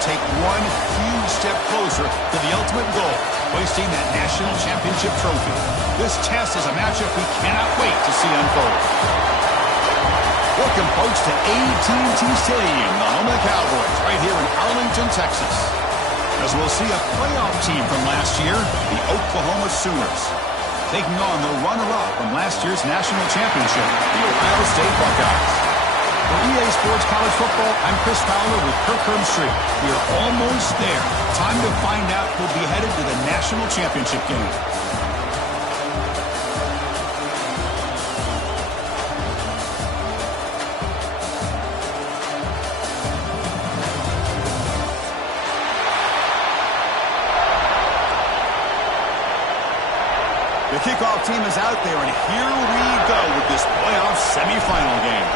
take one huge step closer to the ultimate goal, hoisting that national championship trophy. This test is a matchup we cannot wait to see unfold. Welcome, folks, to AT&T Stadium, the home of the Cowboys, right here in Arlington, Texas. As we'll see a playoff team from last year, the Oklahoma Sooners, taking on the runner-up from last year's national championship, the Ohio State Buckeyes. For EA Sports College Football, I'm Chris Fowler with Kirk Herbstreit. We are almost there. Time to find out who'll be headed to the national championship game. The kickoff team is out there, and here we go with this playoff semifinal game.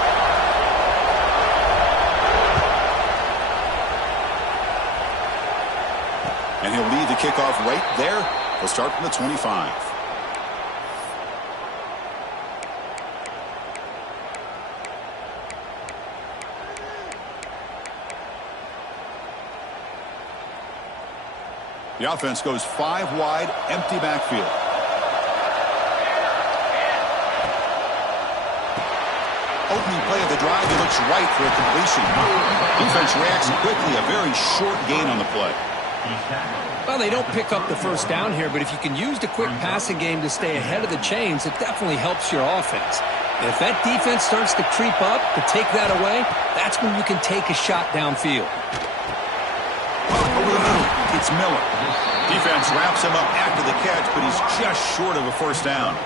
And he'll lead the kickoff right there. He'll start from the 25. The offense goes 5 wide, empty backfield. Opening play of the drive, he looks right for a completion. Defense reacts quickly, a very short gain on the play. Well, they don't pick up the first down here, but if you can use the quick passing game to stay ahead of the chains, it definitely helps your offense. And if that defense starts to creep up to take that away, that's when you can take a shot downfield. Over the middle, it's Miller. Defense wraps him up after the catch, but he's just short of a first down.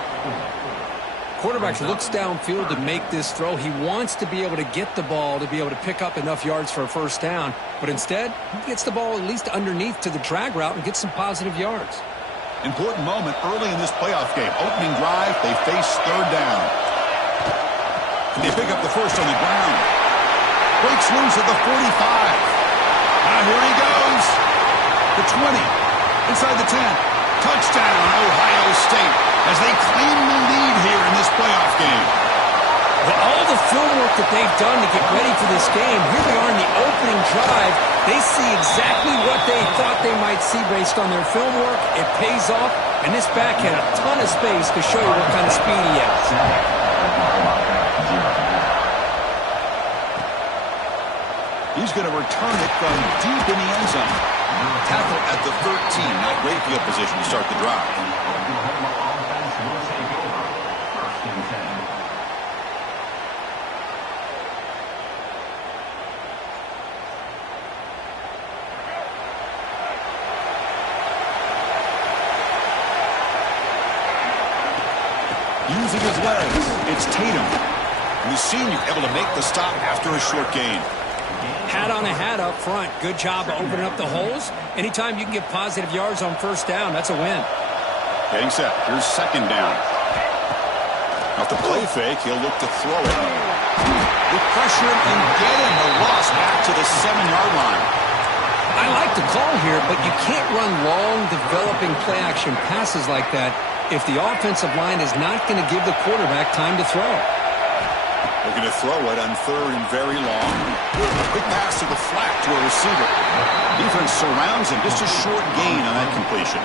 Quarterback looks downfield to make this throw. He wants to be able to get the ball to be able to pick up enough yards for a first down. But instead, he gets the ball at least underneath to the drag route and gets some positive yards. Important moment early in this playoff game. Opening drive, they face third down. And they pick up the first on the ground. Breaks loose at the 45. Now here he goes. The 20. Inside the 10. Touchdown, Ohio State, as they claim the lead here in this playoff game. Well, all the film work that they've done to get ready for this game, here they are in the opening drive. They see exactly what they thought they might see based on their film work. It pays off, and this back had a ton of space to show you what kind of speed he has. He's going to return it from deep in the end zone. Tackle at the 13. Not great field position to start the drive. Using his legs, it's Tatum. And the senior able to make the stop after a short gain. Hat on a hat up front. Good job of opening up the holes. Anytime you can get positive yards on first down, that's a win. Getting set. Here's second down. Off the play fake, he'll look to throw it. With pressure and get him. A loss back to the 7-yard line. I like the call here, but you can't run long, developing play-action passes like that if the offensive line is not going to give the quarterback time to throw. Looking to throw it on third and very long. Quick pass to the flat to a receiver. Defense surrounds him. Just a short gain on that completion.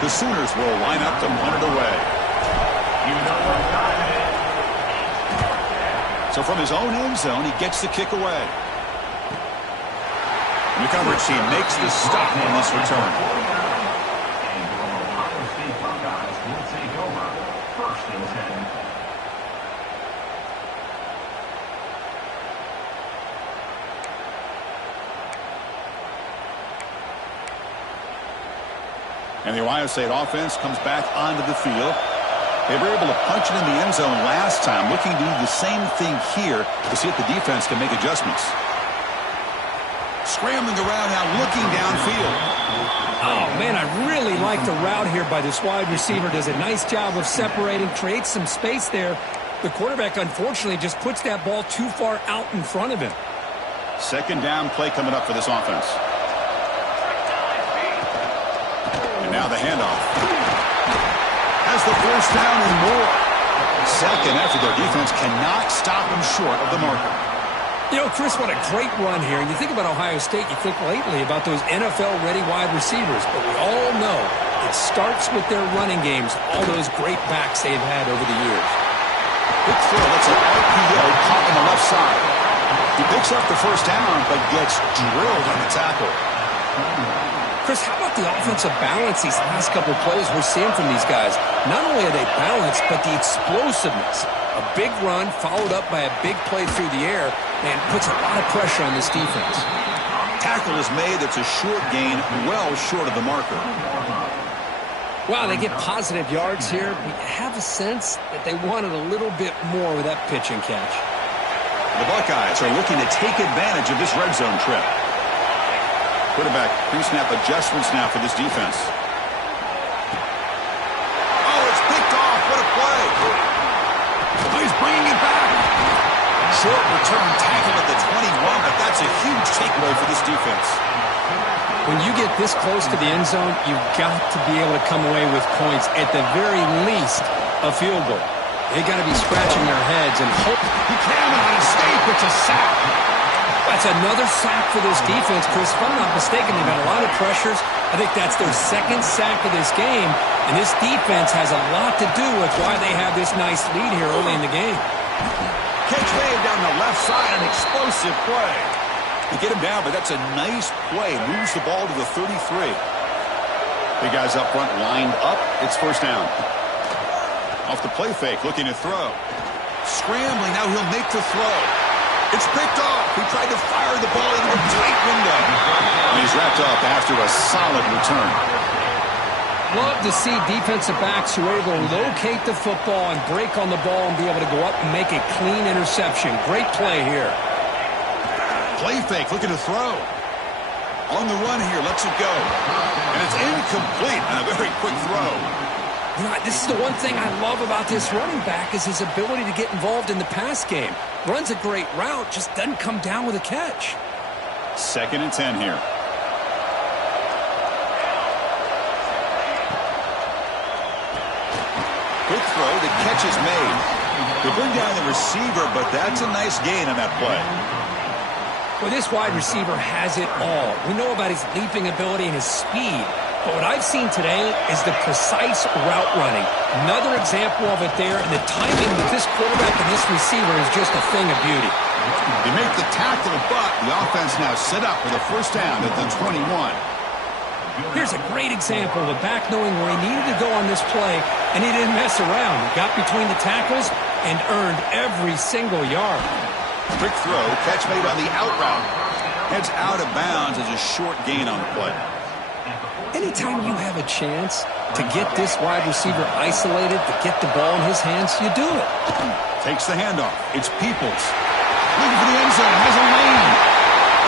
The Sooners will line up to punt it away. So from his own end zone, he gets the kick away. And the coverage team makes the stop on this return. And the Ohio State offense comes back onto the field. They were able to punch it in the end zone last time, looking to do the same thing here to see if the defense can make adjustments. Scrambling around now, looking downfield. Oh, man, I really like the route here by this wide receiver. Does a nice job of separating, creates some space there. The quarterback, unfortunately, just puts that ball too far out in front of him. Second down play coming up for this offense. Now the handoff. Has the first down and more. Second effort, their defense cannot stop him short of the marker. You know, Chris, what a great run here. And you think about Ohio State, you think lately about those NFL-ready wide receivers. But we all know it starts with their running games, all those great backs they've had over the years. Big throw. That's an RPO caught on the left side. He picks up the first down, but gets drilled on the tackle. Chris, how about the offensive balance these last couple of plays we're seeing from these guys? Not only are they balanced, but the explosiveness. A big run followed up by a big play through the air and puts a lot of pressure on this defense. Tackle is made. That's a short gain, well short of the marker. Wow, they get positive yards here, but you have a sense that they wanted a little bit more with that pitch and catch. The Buckeyes are looking to take advantage of this red zone trip. Quarterback pre-snap adjustments now for this defense. Oh, it's picked off. What a play. Oh, he's bringing it back. Short return tackle at the 21, but that's a huge takeaway for this defense. When you get this close to the end zone, you've got to be able to come away with points, at the very least, a field goal. They got to be scratching their heads and hope. He can on escape. It's a sack. That's another sack for this defense, Chris. If I'm not mistaken, they've got a lot of pressures. I think that's their second sack of this game, and this defense has a lot to do with why they have this nice lead here early in the game. Catch made down the left side, an explosive play. They get him down, but that's a nice play. Moves the ball to the 33. Big guys up front lined up. It's first down. Off the play fake, looking to throw. Scrambling, now he'll make the throw. It's picked off. He tried to fire the ball into a tight window. And he's wrapped up after a solid return. Love to see defensive backs who are able to locate the football and break on the ball and be able to go up and make a clean interception. Great play here. Play fake, looking to throw. On the run here, lets it go. And it's incomplete on a very quick throw. You know, this is the one thing I love about this running back is his ability to get involved in the pass game. Runs a great route, just doesn't come down with a catch. 2nd and 10 here. Quick throw, the catch is made. They bring down the receiver, but that's a nice gain on that play. Well, this wide receiver has it all. We know about his leaping ability and his speed. But what I've seen today is the precise route running. Another example of it there, and the timing with this quarterback and this receiver is just a thing of beauty. They make the tackle, but the offense now set up for the first down at the 21. Here's a great example of a back knowing where he needed to go on this play, and he didn't mess around. He got between the tackles and earned every single yard. Quick throw, catch made on the out route. Heads out of bounds as a short gain on the play. Anytime you have a chance to get this wide receiver isolated, to get the ball in his hands, you do it. Takes the handoff. It's Peoples. Looking for the end zone. Has a lane.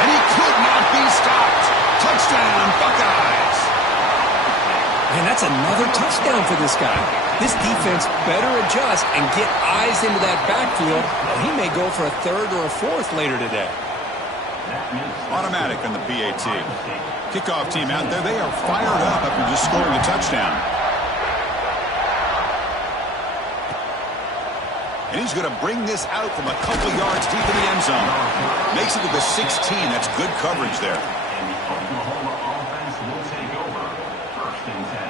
And he could not be stopped. Touchdown, Buckeyes. Man, that's another touchdown for this guy. This defense better adjust and get eyes into that backfield. He may go for a 3rd or a 4th later today. Automatic on the PAT. Kickoff team out there, they are fired up after just scoring a touchdown. And he's going to bring this out from a couple yards deep in the end zone. Makes it to the 16. That's good coverage there. And the Oklahoma offense will take over 1st and 10.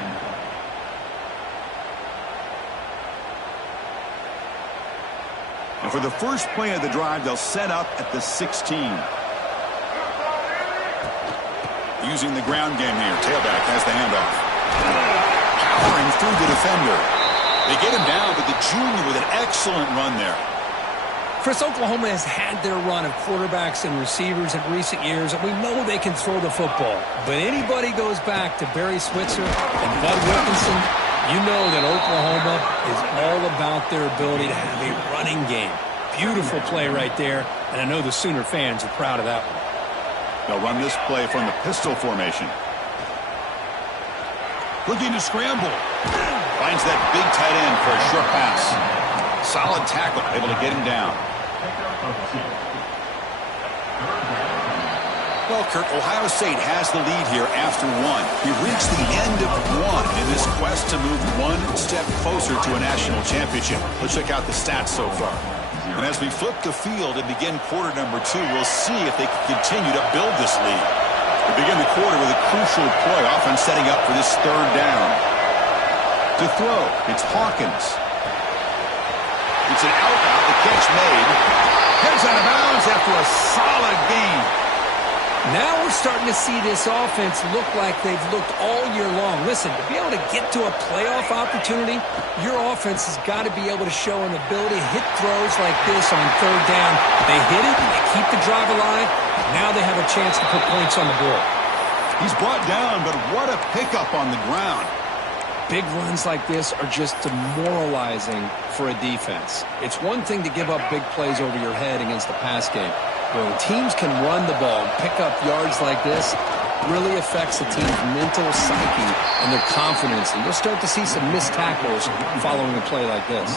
And for the first play of the drive, they'll set up at the 16. Using the ground game here. Tailback has the handoff. Powering through the defender. They get him down, but the junior with an excellent run there. Chris, Oklahoma has had their run of quarterbacks and receivers in recent years, and we know they can throw the football. But anybody goes back to Barry Switzer and Bud Wilkinson, you know that Oklahoma is all about their ability to have a running game. Beautiful play right there, and I know the Sooner fans are proud of that one. They'll run this play from the pistol formation. Looking to scramble. Finds that big tight end for a short pass. Solid tackle, able to get him down. Well, Kurt, Ohio State has the lead here after 1. We reached the end of 1 in this quest to move one step closer to a national championship. Let's check out the stats so far. And as we flip the field and begin quarter number 2, we'll see if they can continue to build this lead. We begin the quarter with a crucial play, often setting up for this third down. To throw, it's Hawkins. It's an out route, the catch made. Heads out of bounds after a solid gain. Now we're starting to see this offense look like they've looked all year long. Listen, to be able to get to a playoff opportunity, your offense has got to be able to show an ability to hit throws like this on third down. They hit it, they keep the drive alive, now they have a chance to put points on the board. He's brought down, but what a pickup on the ground. Big runs like this are just demoralizing for a defense. It's one thing to give up big plays over your head against the pass game. When teams can run the ball and pick up yards like this, really affects the team's mental psyche and their confidence. And you'll start to see some missed tackles following a play like this.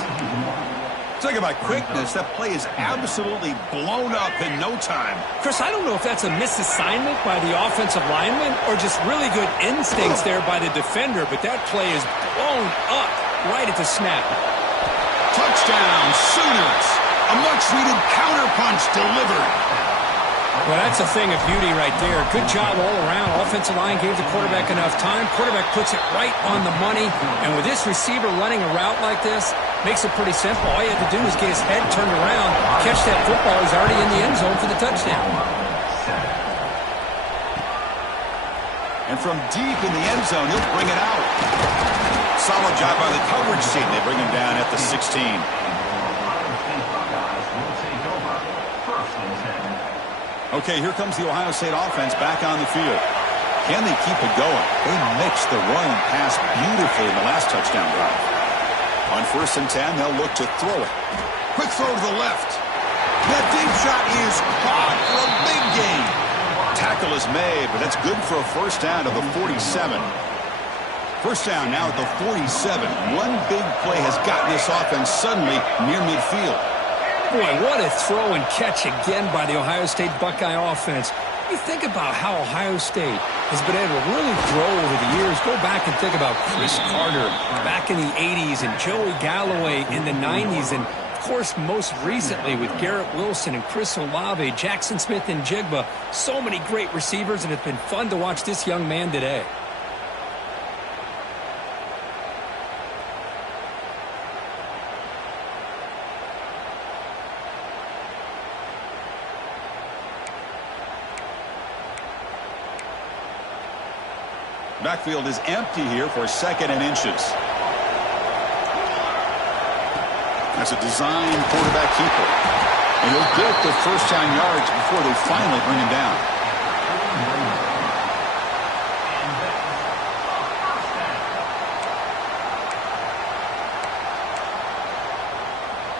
Talk about quickness. That play is absolutely blown up in no time. Chris, I don't know if that's a misassignment by the offensive lineman or just really good instincts there by the defender, but that play is blown up right at the snap. Touchdown, Sooners. A much-needed counterpunch delivered. Well, that's a thing of beauty right there. Good job all around. Offensive line gave the quarterback enough time. Quarterback puts it right on the money. And with this receiver running a route like this, makes it pretty simple. All you have to do is get his head turned around, catch that football. He's already in the end zone for the touchdown. And from deep in the end zone, he'll bring it out. Solid job by the coverage team. They bring him down at the 16. Okay, here comes the Ohio State offense back on the field. Can they keep it going? They mixed the run and pass beautifully in the last touchdown drive. On 1st and 10, they'll look to throw it. Quick throw to the left. That deep shot is caught for a big gain. Tackle is made, but that's good for a first down to the 47. First down now at the 47. One big play has gotten this offense suddenly near midfield. Boy, what a throw and catch again by the Ohio State Buckeye offense. You think about how Ohio State has been able to really grow over the years. Go back and think about Chris Carter back in the 80s and Joey Galloway in the 90s. And, of course, most recently with Garrett Wilson and Chris Olave, Jackson Smith and Jigba. So many great receivers, and it's been fun to watch this young man today. Backfield is empty here for 2nd and inches. That's a design quarterback keeper. And he'll get the first down yards before they finally bring him down.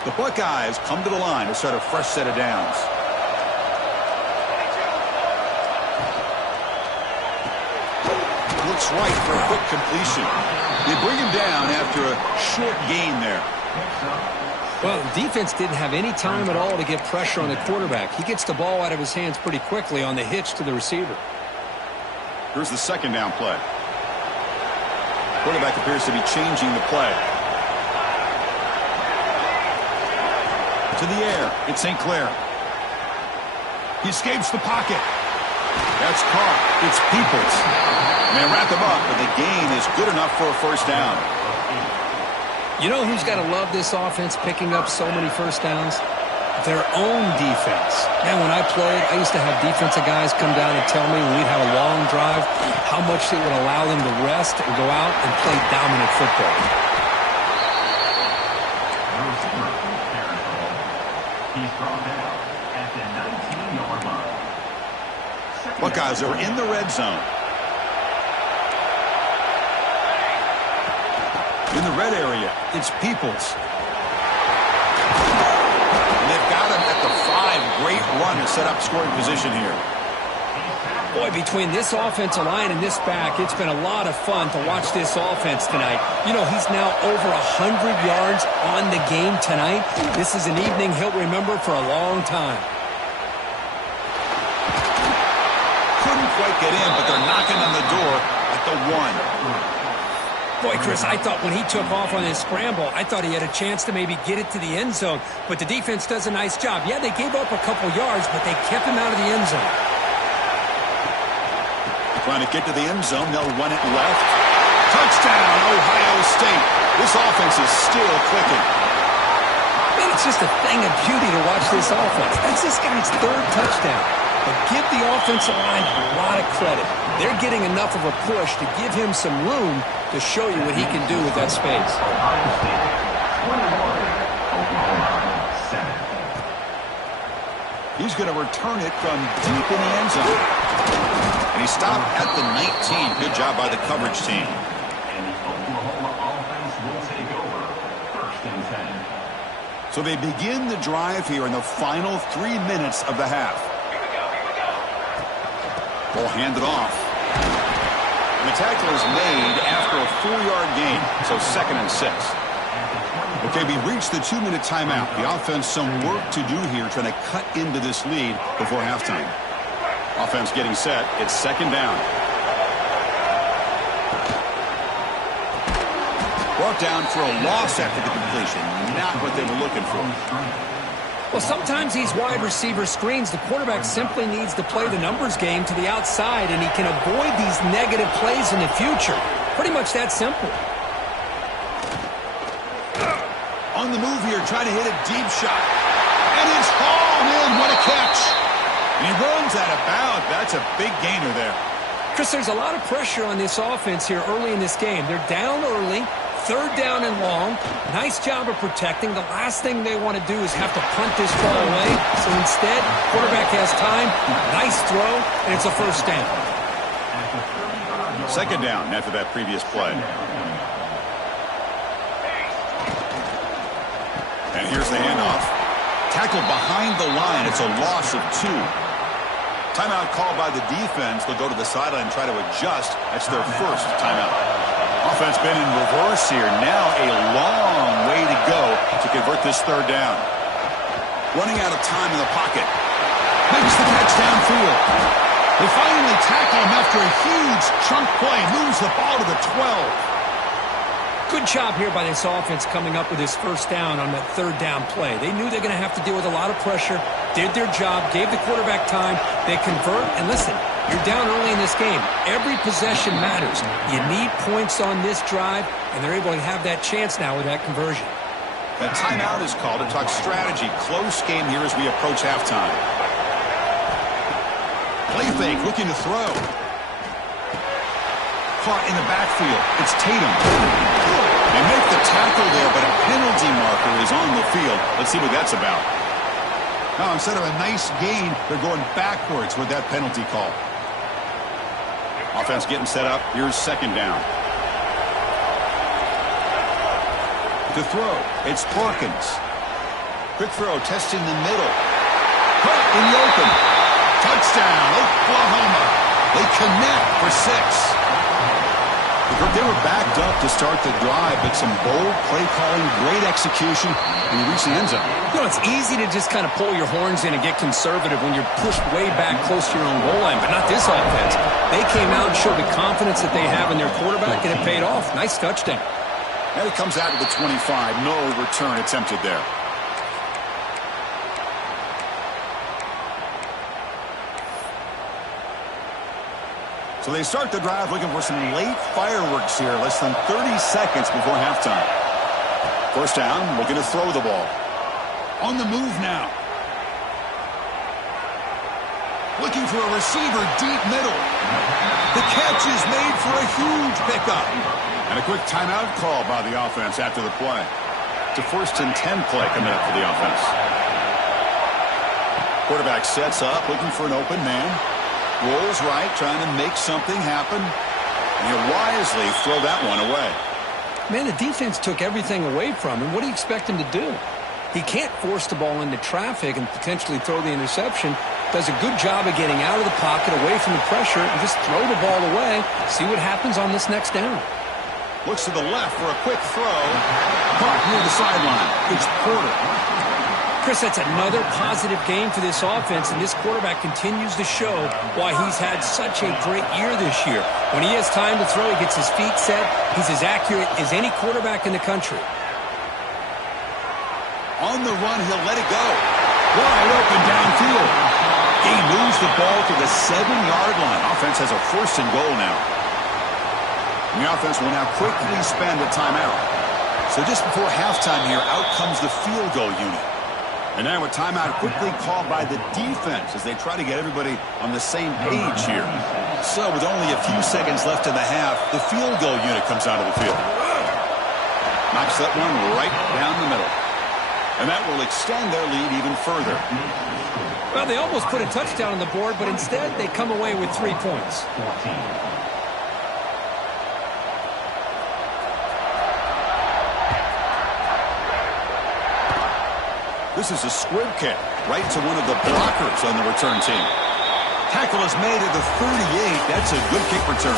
The Buckeyes come to the line to start a fresh set of downs. Looks right for a quick completion. They bring him down after a short gain there. Well, the defense didn't have any time at all to get pressure on the quarterback. He gets the ball out of his hands pretty quickly on the hitch to the receiver. Here's the 2nd down play. Quarterback appears to be changing the play. To the air. It's St. Clair. He escapes the pocket. That's caught. It's Peoples. And they wrap him up, but the gain is good enough for a first down. You know who's got to love this offense picking up so many first downs? Their own defense. Man, when I played, I used to have defensive guys come down and tell me when we'd have a long drive how much it would allow them to rest and go out and play dominant football. He's brought down at the 19-yard line. Buckeyes are in the red zone. In the red area, it's Peoples. And they've got him at the 5. Great run to set up scoring position here. Boy, between this offensive line and this back, it's been a lot of fun to watch this offense tonight. You know, he's now over 100 yards on the game tonight. This is an evening he'll remember for a long time. Couldn't quite get in, but they're knocking on the door at the 1. Boy, Chris, I thought when he took off on his scramble, I thought he had a chance to maybe get it to the end zone. But the defense does a nice job. Yeah, they gave up a couple yards, but they kept him out of the end zone. Trying to get to the end zone. They'll run it left. Touchdown, Ohio State. This offense is still clicking. Man, it's just a thing of beauty to watch this offense. That's this guy's third touchdown. But give the offensive line a lot of credit. They're getting enough of a push to give him some room to show you what he can do with that space. He's going to return it from deep in the end zone. And he stopped at the 19. Good job by the coverage team. And the Oklahoma offense will take over. 1st and 10. So they begin the drive here in the final 3 minutes of the half. Ball handed off. And the tackle is made after a 4-yard gain, so 2nd and 6. Okay, we reached the 2-minute timeout. The offense some work to do here trying to cut into this lead before halftime. Offense getting set. It's 2nd down. Brought down for a loss after the completion. Not what they were looking for. Well, sometimes these wide receiver screens, the quarterback simply needs to play the numbers game to the outside, and he can avoid these negative plays in the future. Pretty much that simple. On the move here, trying to hit a deep shot. And it's hauled in. What a catch. And he runs out of bounds. That's a big gainer there. Chris, there's a lot of pressure on this offense here early in this game. They're down early. 3rd down and long. Nice job of protecting. The last thing they want to do is have to punt this ball away. So instead, quarterback has time. Nice throw, and it's a 1st down. 2nd down after that previous play. And here's the handoff. Tackled behind the line. It's a loss of 2. Timeout called by the defense. They'll go to the sideline and try to adjust. That's their 1st timeout. Offense been in reverse here. Now a long way to go to convert this 3rd down. Running out of time in the pocket. Makes the catch downfield. They finally tackle him after a huge chunk play. Moves the ball to the 12. Good job here by this offense coming up with his 1st down on that 3rd down play. They knew they're going to have to deal with a lot of pressure. Did their job. Gave the quarterback time. They convert. And listen, you're down early in this game. Every possession matters. You need points on this drive, and they're able to have that chance now with that conversion. The timeout is called to talk strategy. Close game here as we approach halftime. Play fake, looking to throw. Caught in the backfield. It's Tatum. They make the tackle there, but a penalty marker is on the field. Let's see what that's about. Now, instead of a nice gain, they're going backwards with that penalty call. Offense getting set up. Here's 2nd down. To throw, it's Parkins. Quick throw, testing the middle. Caught in the open. Touchdown, Oklahoma. They connect for 6. They were backed up to start the drive, but some bold play calling, great execution, and you reach the end zone. You know, it's easy to just kind of pull your horns in and get conservative when you're pushed way back close to your own goal line, but not this offense. They came out and showed the confidence that they have in their quarterback, and it paid off. Nice touchdown. And it comes out to the 25. No return attempted there. So they start the drive looking for some late fireworks here. Less than 30 seconds before halftime. 1st down, looking to throw the ball. On the move now. Looking for a receiver deep middle. The catch is made for a huge pickup. And a quick timeout call by the offense after the play. It's a 1st and 10 play coming up for the offense. Quarterback sets up, looking for an open man. Rolls right, trying to make something happen. And he'll wisely throw that one away. Man, the defense took everything away from him. What do you expect him to do? He can't force the ball into traffic and potentially throw the interception. Does a good job of getting out of the pocket, away from the pressure, and just throw the ball away. See what happens on this next down. Looks to the left for a quick throw. Caught near the sideline. It's Porter. Chris, that's another positive game for this offense, and this quarterback continues to show why he's had such a great year this year. When he has time to throw, he gets his feet set. He's as accurate as any quarterback in the country. On the run, he'll let it go. Wide open downfield. He moves the ball to the 7-yard line. Offense has a 1st and goal now. And the offense will now quickly spend a timeout. So just before halftime here, out comes the field goal unit. And now a timeout quickly called by the defense as they try to get everybody on the same page here. So with only a few seconds left in the half, the field goal unit comes out of the field. Knocks that one right down the middle. And that will extend their lead even further. Well, they almost put a touchdown on the board, but instead they come away with 3 points. This is a squib kick right to one of the blockers on the return team. Tackle is made at the 38. That's a good kick return.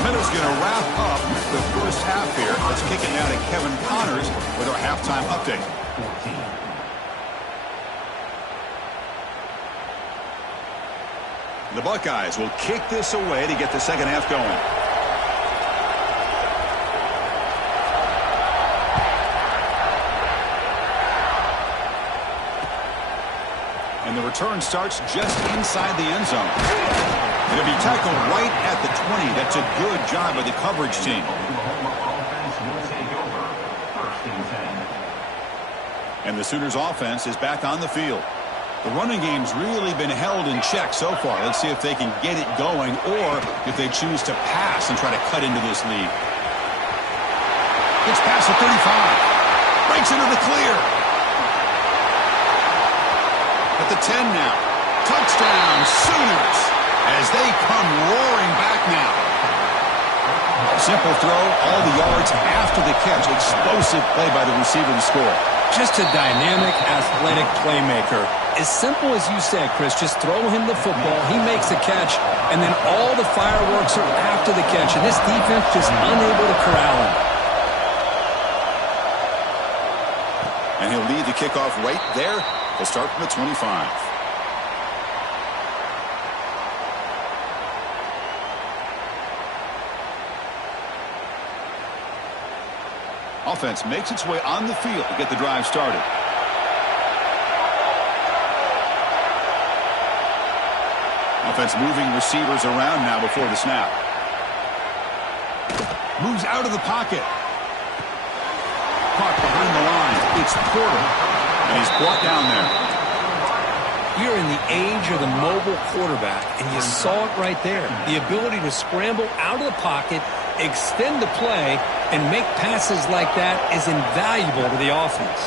Meadows going to wrap up the first half here. Let's kick it now to Kevin Connors with our halftime update. The Buckeyes will kick this away to get the second half going. And the return starts just inside the end zone. It'll be tackled right at the 20. That's a good job by the coverage team. And the Sooners offense is back on the field. The running game's really been held in check so far. Let's see if they can get it going or if they choose to pass and try to cut into this lead. Gets past the 35. Breaks into the clear. At the 10 now. Touchdown, Sooners, as they come roaring back now. Simple throw, all the yards after the catch. Explosive play by the receiver to score. Just a dynamic, athletic playmaker. As simple as you said, Chris, just throw him the football, he makes a catch, and then all the fireworks are after the catch, and this defense just unable to corral him. And he'll lead the kickoff right there. They'll start from the 25. Offense makes its way on the field to get the drive started. Offense moving receivers around now before the snap. Moves out of the pocket. Caught behind the line. It's Porter. And he's brought down there. You're in the age of the mobile quarterback, and you saw it right there. The ability to scramble out of the pocket, extend the play, and make passes like that is invaluable to the offense.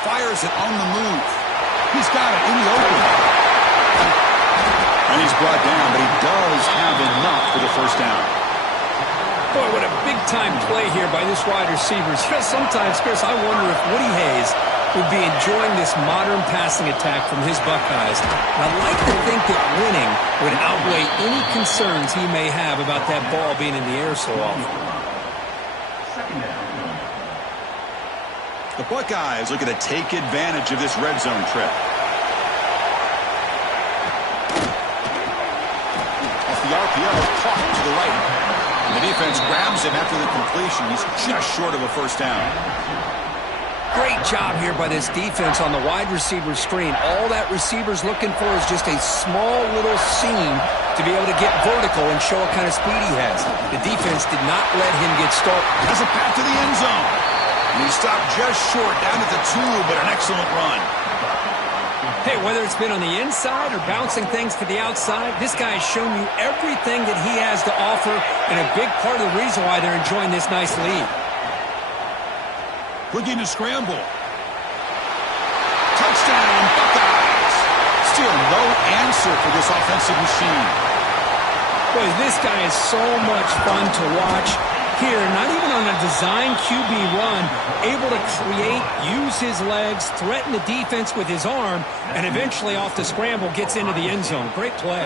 Fires it on the move. He's got it in the open. And he's brought down, but he does have enough for the first down. Boy, what a big-time play here by this wide receiver. Sometimes, Chris, I wonder if Woody Hayes would be enjoying this modern passing attack from his Buckeyes. And I'd like to think that winning would outweigh any concerns he may have about that ball being in the air so often. The Buckeyes looking to take advantage of this red zone trip. Off the RPO, caught to the right. And the defense grabs him after the completion. He's just short of a first down. Great job here by this defense on the wide receiver screen. All that receiver's looking for is just a small little seam to be able to get vertical and show what kind of speed he has. The defense did not let him get started. Has a path to the end zone. And he stopped just short down at the 2, but an excellent run. Hey, whether it's been on the inside or bouncing things to the outside, this guy has shown you everything that he has to offer, and a big part of the reason why they're enjoying this nice lead. Looking to scramble. Touchdown, Buckeyes. Still no answer for this offensive machine. Boy, this guy is so much fun to watch. Here, not even on a design QB run, able to create, use his legs, threaten the defense with his arm, and eventually off the scramble gets into the end zone. Great play.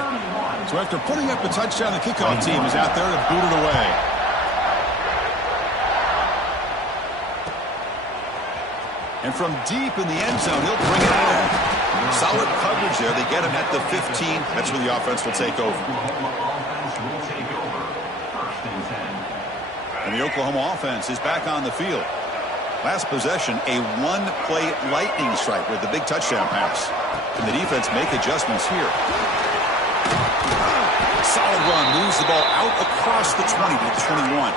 So after putting up the touchdown, the kickoff team is out there to boot it away. And from deep in the end zone, he'll bring it home. Solid coverage there. They get him at the 15. That's where the offense will take over. And the Oklahoma offense is back on the field. Last possession, a one-play lightning strike with the big touchdown pass. Can the defense make adjustments here? Solid run, moves the ball out across the 20 to the 21.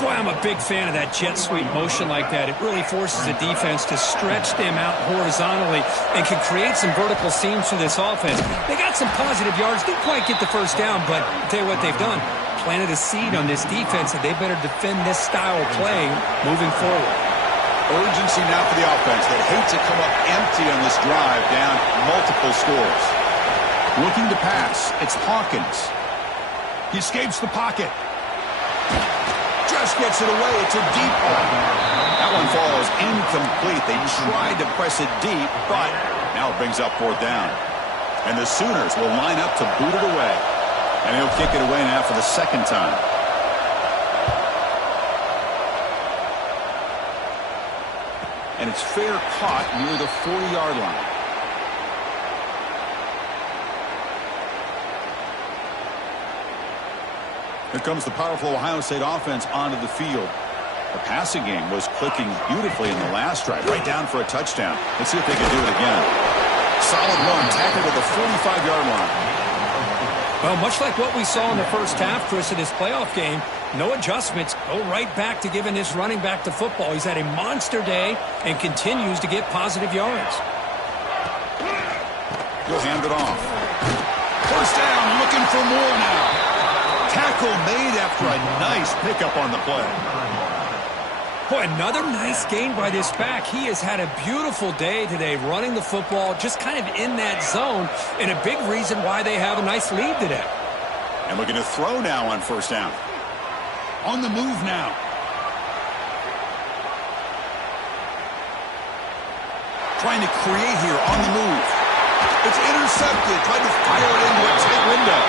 Boy, I'm a big fan of that jet sweep motion like that. It really forces the defense to stretch them out horizontally and can create some vertical seams for this offense. They got some positive yards. Didn't quite get the first down, but I'll tell you what they've done. Planted a seed on this defense, and they better defend this style of play moving forward. Urgency now for the offense. They hate to come up empty on this drive, down multiple scores. Looking to pass. It's Hawkins. He escapes the pocket. Just gets it away. It's a deep one. That one falls incomplete. They tried to press it deep, but now it brings up fourth down. And the Sooners will line up to boot it away. And he'll kick it away now for the second time. And it's fair caught near the 40-yard line. Here comes the powerful Ohio State offense onto the field. The passing game was clicking beautifully in the last drive, right down for a touchdown. Let's see if they can do it again. Solid run, tackled at the 45-yard line. Well, much like what we saw in the first half, Chris, in this playoff game, no adjustments. Go right back to giving this running back the football. He's had a monster day and continues to get positive yards. He'll hand it off. First down, looking for more now. Tackle made after a nice pickup on the play. Boy, another nice gain by this back. He has had a beautiful day today running the football, just kind of in that zone, and a big reason why they have a nice lead today. And looking to throw now on first down. On the move now. Trying to create here on the move. It's intercepted. Trying to fire it into a tight window.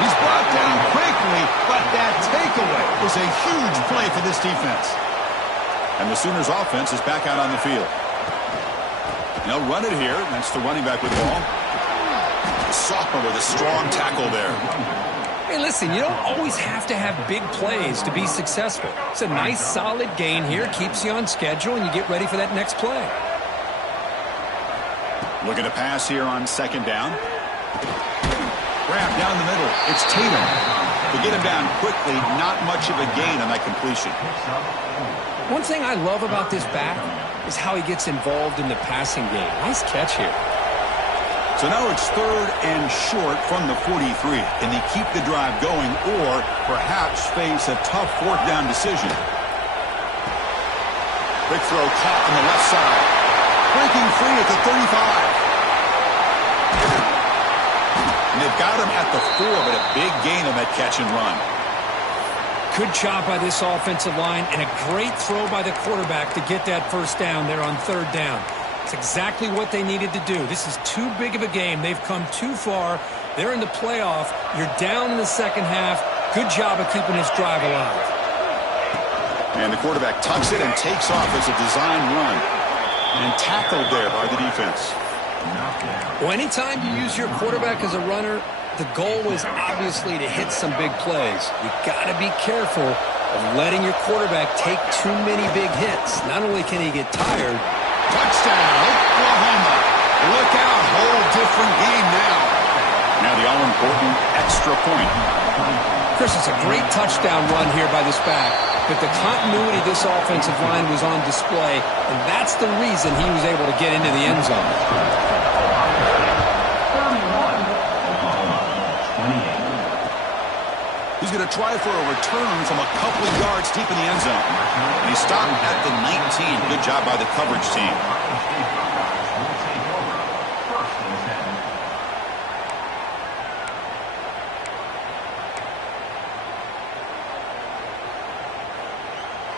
He's brought down quickly, but that takeaway was a huge play for this defense. And the Sooners offense is back out on the field. They'll run it here. That's the running back with the ball. The sophomore with a strong tackle there. Hey, listen, you don't always have to have big plays to be successful. It's a nice, solid gain here. Keeps you on schedule, and you get ready for that next play. Looking to pass here on second down. Grab down the middle. It's Tatum. To get him down quickly, not much of a gain on that completion. One thing I love about this back is how he gets involved in the passing game. Nice catch here. So now it's third and short from the 43. Can they keep the drive going or perhaps face a tough fourth down decision? Big throw caught on the left side. Breaking free at the 35. And they've got him at the 4, but a big gain on that catch and run. Good job by this offensive line and a great throw by the quarterback to get that first down there on third down. It's exactly what they needed to do. This is too big of a game. They've come too far. They're in the playoff. You're down in the second half. Good job of keeping this drive alive. And the quarterback tucks it and takes off as a design run. And tackled there by the defense. Well, anytime you use your quarterback as a runner, the goal is obviously to hit some big plays. You got to be careful of letting your quarterback take too many big hits. Not only can he get tired. Touchdown, Oklahoma. Look out, whole different game now. Now the all-important extra point. Chris, it's a great touchdown run here by this back, but the continuity of this offensive line was on display, and that's the reason he was able to get into the end zone. He's going to try for a return from a couple of yards deep in the end zone. And he stopped at the 19. Good job by the coverage team.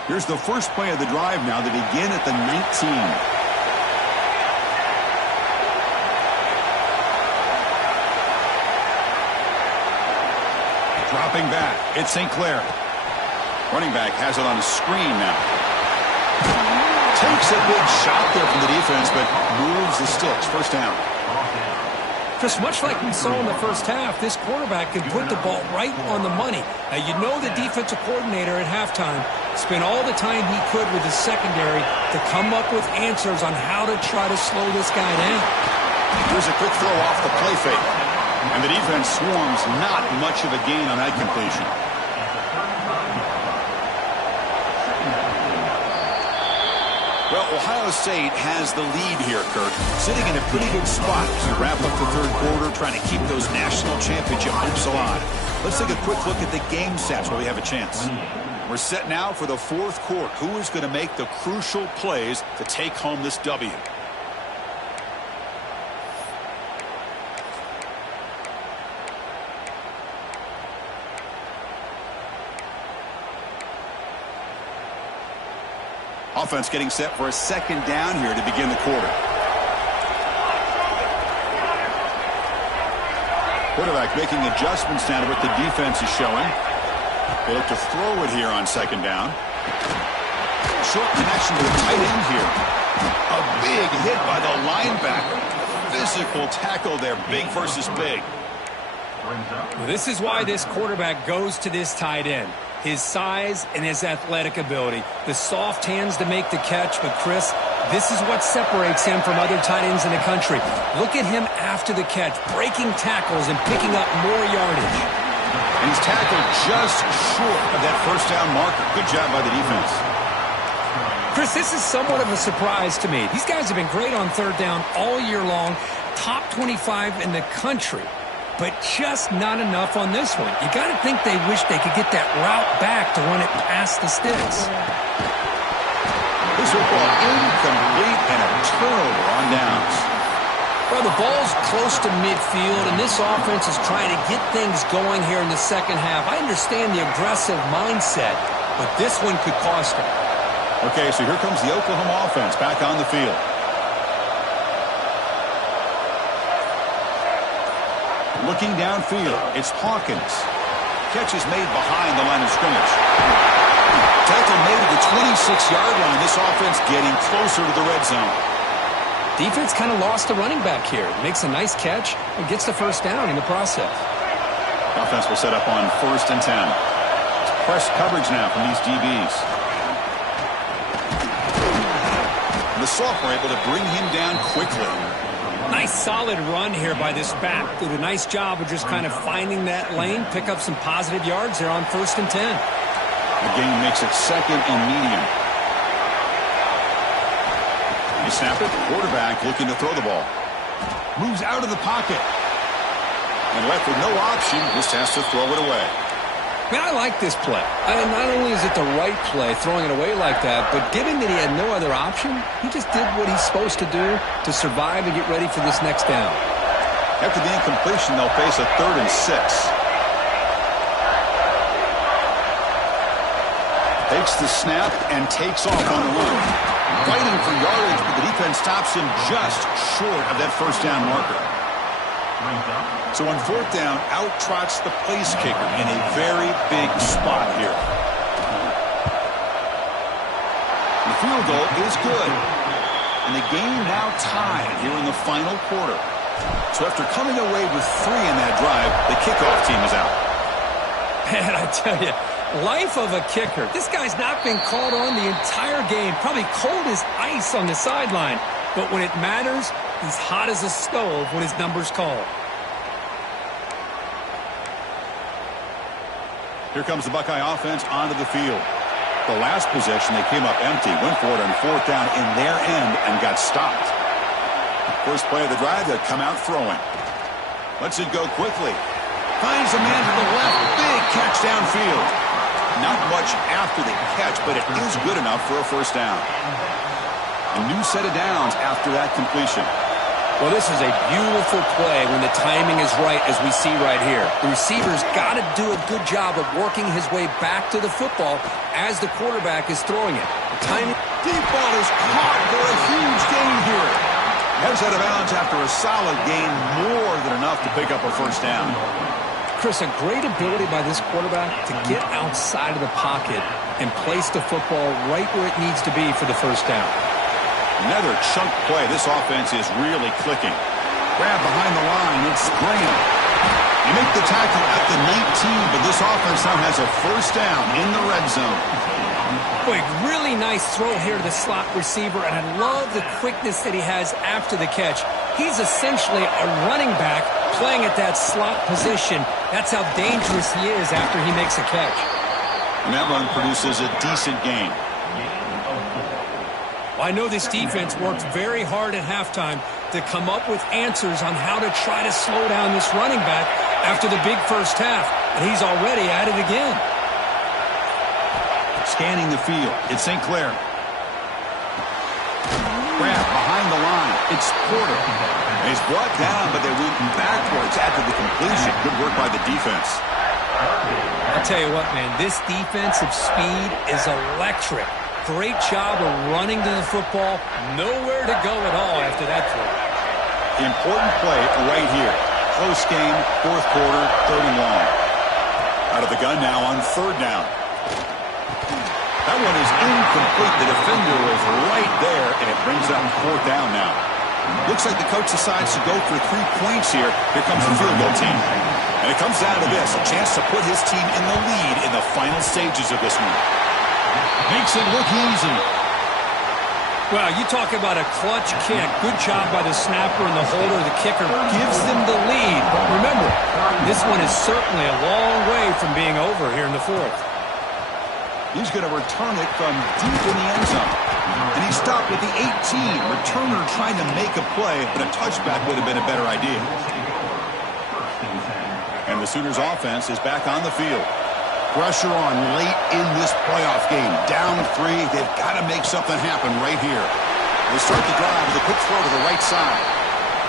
Here's the first play of the drive now. They begin at the 19. Dropping back, it's St. Clair. Running back has it on a screen now. Takes a big shot there from the defense, but moves the sticks. First down. Chris, much like we saw in the first half, this quarterback can put the ball right on the money. Now, you know the defensive coordinator at halftime spent all the time he could with the secondary to come up with answers on how to try to slow this guy down. Here's a quick throw off the play fake. And the defense swarms, not much of a gain on that completion. Well, Ohio State has the lead here, Kirk. Sitting in a pretty good spot as we wrap up the third quarter, trying to keep those national championship hopes alive. Let's take a quick look at the game stats while we have a chance. We're set now for the fourth quarter. Who is going to make the crucial plays to take home this W? Offense getting set for a second down here to begin the quarter. Quarterback making adjustments now to what the defense is showing. They look to throw it here on second down. Short connection to the tight end here. A big hit by the linebacker. Physical tackle there, big versus big. Well, this is why this quarterback goes to this tight end. His size and his athletic ability. The soft hands to make the catch, but Chris, this is what separates him from other tight ends in the country. Look at him after the catch, breaking tackles and picking up more yardage. And he's tackled just short of that first down marker. Good job by the defense. Chris, this is somewhat of a surprise to me. These guys have been great on third down all year long, top 25 in the country. But just not enough on this one. You got to think they wish they could get that route back to run it past the sticks. This football incomplete and a turnover on downs. Well, the ball's close to midfield, and this offense is trying to get things going here in the second half. I understand the aggressive mindset, but this one could cost them. Okay, so here comes the Oklahoma offense back on the field. Looking downfield, it's Hawkins. Catch is made behind the line of scrimmage. Tackle made at the 26-yard line. This offense getting closer to the red zone. Defense kind of lost the running back here. Makes a nice catch and gets the first down in the process. Offense will set up on 1st and 10. It's press coverage now from these DBs. And the sophomore able to bring him down quickly. Nice solid run here by this back. Did a nice job of just kind of finding that lane, pick up some positive yards there on 1st and 10. The game makes it 2nd and medium. You snap it, quarterback looking to throw the ball. Moves out of the pocket. And left with no option, just has to throw it away. Man, I like this play. Not only is it the right play, throwing it away like that, but given that he had no other option, he just did what he's supposed to do to survive and get ready for this next down. After the incompletion, they'll face a 3rd and 6. Takes the snap and takes off on the run. Fighting for yardage, but the defense stops him just short of that first down marker. So on 4th down, out trots the place kicker in a very big spot here. The field goal is good. And the game now tied here in the final quarter. So after coming away with 3 in that drive, the kickoff team is out. Man, I tell you, life of a kicker. This guy's not been called on the entire game. Probably cold as ice on the sideline. But when it matters, he's hot as a stove when his number's called. Here comes the Buckeye offense onto the field. The last possession, they came up empty, went for it on 4th down in their end and got stopped. First play of the drive, they'll come out throwing. Lets it go quickly. Finds a man to the left. Big catch downfield. Not much after the catch, but it is good enough for a first down. A new set of downs after that completion. Well, this is a beautiful play when the timing is right, as we see right here. The receiver's got to do a good job of working his way back to the football as the quarterback is throwing it. The timing. Deep ball is caught for a huge gain here. Heads out of bounds after a solid gain, more than enough to pick up a first down. Chris, a great ability by this quarterback to get outside of the pocket and place the football right where it needs to be for the first down. Another chunk play. This offense is really clicking. Grab behind the line. It's Graham. You make the tackle at the 19, but this offense now has a first down in the red zone. Boy, really nice throw here to the slot receiver, and I love the quickness that he has after the catch. He's essentially a running back playing at that slot position. That's how dangerous he is after he makes a catch. And that run produces a decent gain. Well, I know this defense worked very hard at halftime to come up with answers on how to try to slow down this running back after the big first half, and he's already at it again. Scanning the field, it's St. Clair. Grab behind the line, it's Porter. He's brought down, but they went backwards after the completion. Good work by the defense. I'll tell you what, man, this defensive speed is electric. Great job of running to the football. Nowhere to go at all after that throw. Important play right here. Close game, fourth quarter, 3rd and long. Out of the gun now on 3rd down. That one is incomplete. The defender was right there, and it brings up 4th down now. Looks like the coach decides to go for 3 points here. Here comes the field goal team. And it comes down to this, a chance to put his team in the lead in the final stages of this one. Makes it look easy. Well, you talk about a clutch kick. Good job by the snapper and the holder. The kicker gives them the lead. But remember, this one is certainly a long way from being over here in the 4th. He's going to return it from deep in the end zone. And he stopped at the 18. Returner trying to make a play, but a touchback would have been a better idea. And the Sooners offense is back on the field. Pressure on late in this playoff game. Down 3. They've got to make something happen right here. They start the drive with a quick throw to the right side.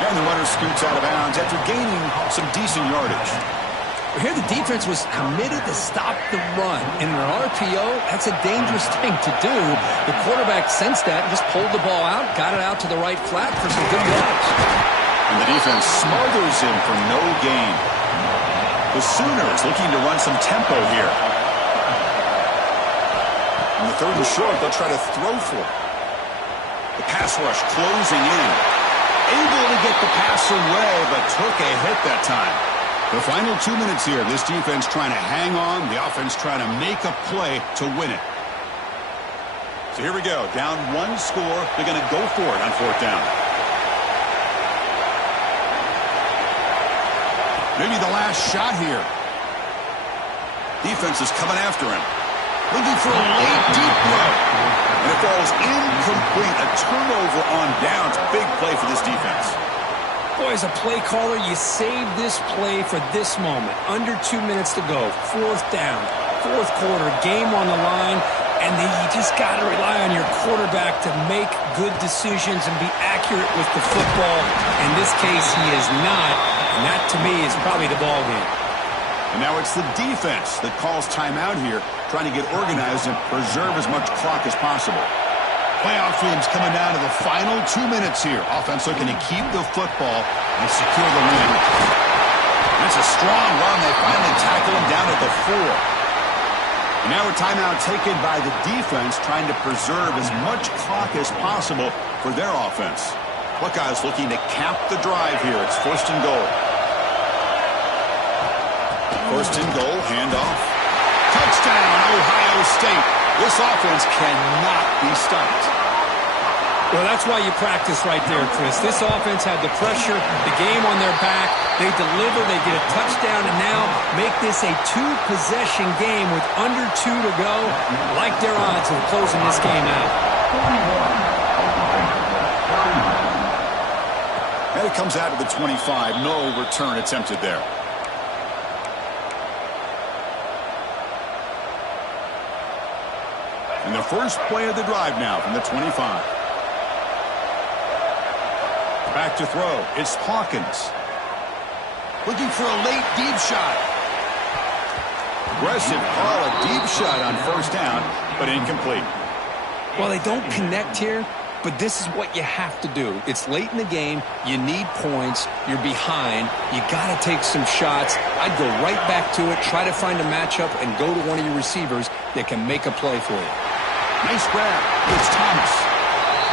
And the runner scoots out of bounds after gaining some decent yardage. Here the defense was committed to stop the run. In an RPO, that's a dangerous thing to do. The quarterback sensed that and just pulled the ball out, got it out to the right flat for some good yards. And the defense smothers him for no gain. The Sooners looking to run some tempo here. On the 3rd and short, they'll try to throw for it. The pass rush closing in. Able to get the pass away, but took a hit that time. The final 2 minutes here. This defense trying to hang on. The offense trying to make a play to win it. So here we go. Down 1 score. They're going to go for it on 4th down. Maybe the last shot here. Defense is coming after him. Looking for a late deep throw. And it falls incomplete. A turnover on downs. Big play for this defense. Boy, as a play caller, you save this play for this moment. Under 2 minutes to go. 4th down. 4th quarter. Game on the line. And then you just got to rely on your quarterback to make good decisions and be accurate with the football. In this case, he is not. And that, to me, is probably the ball game. And now it's the defense that calls timeout here, trying to get organized and preserve as much clock as possible. Playoff teams coming down to the final 2 minutes here. Offense looking to keep the football and secure the win. That's a strong run. They finally tackle him down at the 4. And now a timeout taken by the defense, trying to preserve as much clock as possible for their offense. Buckeyes looking to cap the drive here. It's 1st and goal. 1st and goal, handoff. Touchdown, Ohio State. This offense cannot be stopped. Well, that's why you practice right there, Chris. This offense had the pressure, the game on their back. They deliver, they get a touchdown, and now make this a 2-possession game with under 2 to go. Like their odds of closing this game out. And it comes out of the 25. No return attempted there. And the first play of the drive now from the 25. Back to throw. It's Hawkins. Looking for a late deep shot. Aggressive call, a deep shot on 1st down, but incomplete. Well, they don't connect here, but this is what you have to do. It's late in the game. You need points. You're behind. You got to take some shots. I'd go right back to it, try to find a matchup, and go to one of your receivers that can make a play for you. Nice grab. It's Thomas.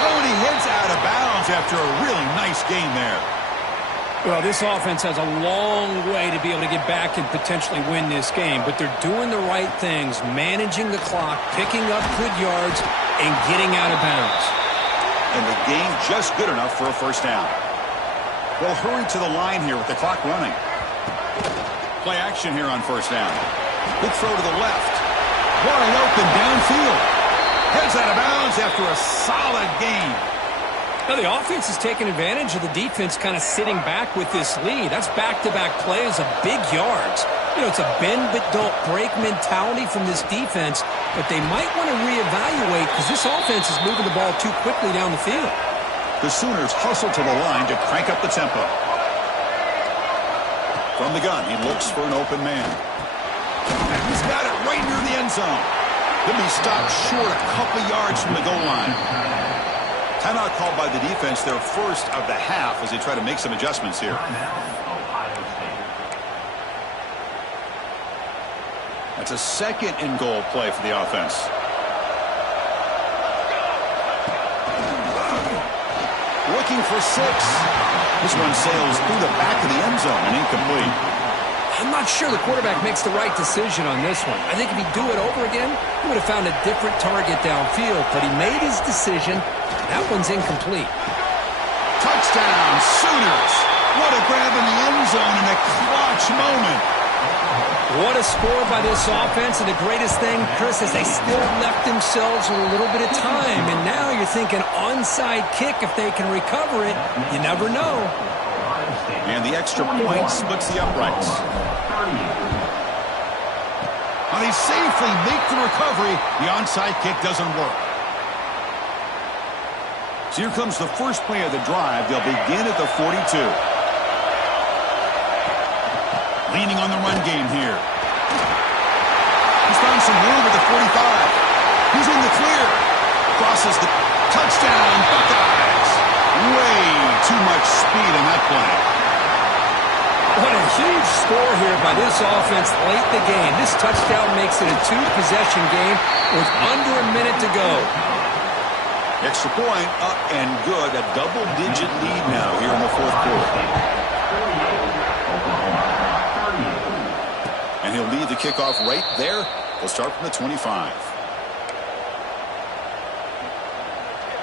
Oh, and he hit Heads out of bounds after a really nice game there. Well, this offense has a long way to be able to get back and potentially win this game, but they're doing the right things, managing the clock, picking up good yards, and getting out of bounds. And the game just good enough for a first down. They'll hurry to the line here with the clock running. Play action here on first down. Big throw to the left. Wide open downfield. Heads out of bounds after a solid game. Now, the offense is taking advantage of the defense kind of sitting back with this lead. That's back-to-back plays of big yards. You know, it's a bend-but-don't-break mentality from this defense, but they might want to reevaluate because this offense is moving the ball too quickly down the field. The Sooners hustle to the line to crank up the tempo. From the gun, he looks for an open man. And he's got it right near the end zone. He'll be stopped short a couple yards from the goal line. Timeout called by the defense, their first of the half, as they try to make some adjustments here. That's a second and goal play for the offense. Looking for 6. This one sails through the back of the end zone and incomplete. I'm not sure the quarterback makes the right decision on this one. I think if he'd do it over again, he would have found a different target downfield, but he made his decision. That one's incomplete. Touchdown, Sooners. What a grab in the end zone in a clutch moment. What a score by this offense, and the greatest thing, Chris, is they still left themselves with a little bit of time, and now you're thinking onside kick if they can recover it. You never know. And the extra point splits the uprights. Now they safely make the recovery. The onside kick doesn't work. So here comes the first play of the drive. They'll begin at the 42. Leaning on the run game here. He's found some room at the 45. He's in the clear. Crosses the touchdown, Buckeyes. Way too much speed in that play. What a huge score here by this offense late in the game. This touchdown makes it a 2-possession game with under a minute to go. Extra point up and good. A double-digit lead now here in the fourth quarter. And he'll lead the kickoff right there. They'll start from the 25.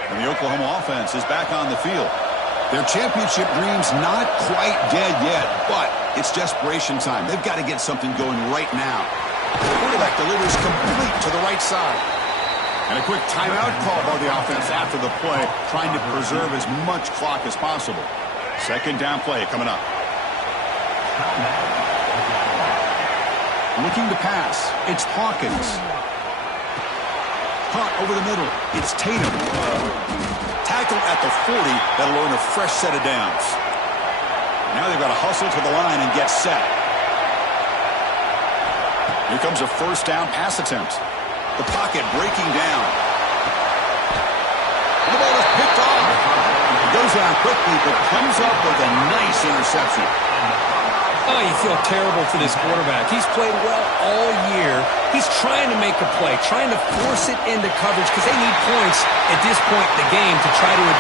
And the Oklahoma offense is back on the field. Their championship dream's not quite dead yet, but it's desperation time. They've got to get something going right now. The quarterback delivers complete to the right side. And a quick timeout call by the offense after the play, trying to preserve as much clock as possible. Second down play coming up. Looking to pass. It's Hawkins. Caught over the middle. It's Tatum. Tackle at the 40. That'll earn a fresh set of downs. Now they've got to hustle to the line and get set. Here comes a first down pass attempt. The pocket breaking down. And the ball is picked off. He goes down quickly, but comes up with a nice interception. Oh, you feel terrible for this quarterback. He's played well all year. He's trying to make a play, trying to force it into coverage because they need points at this point in the game to try to advance.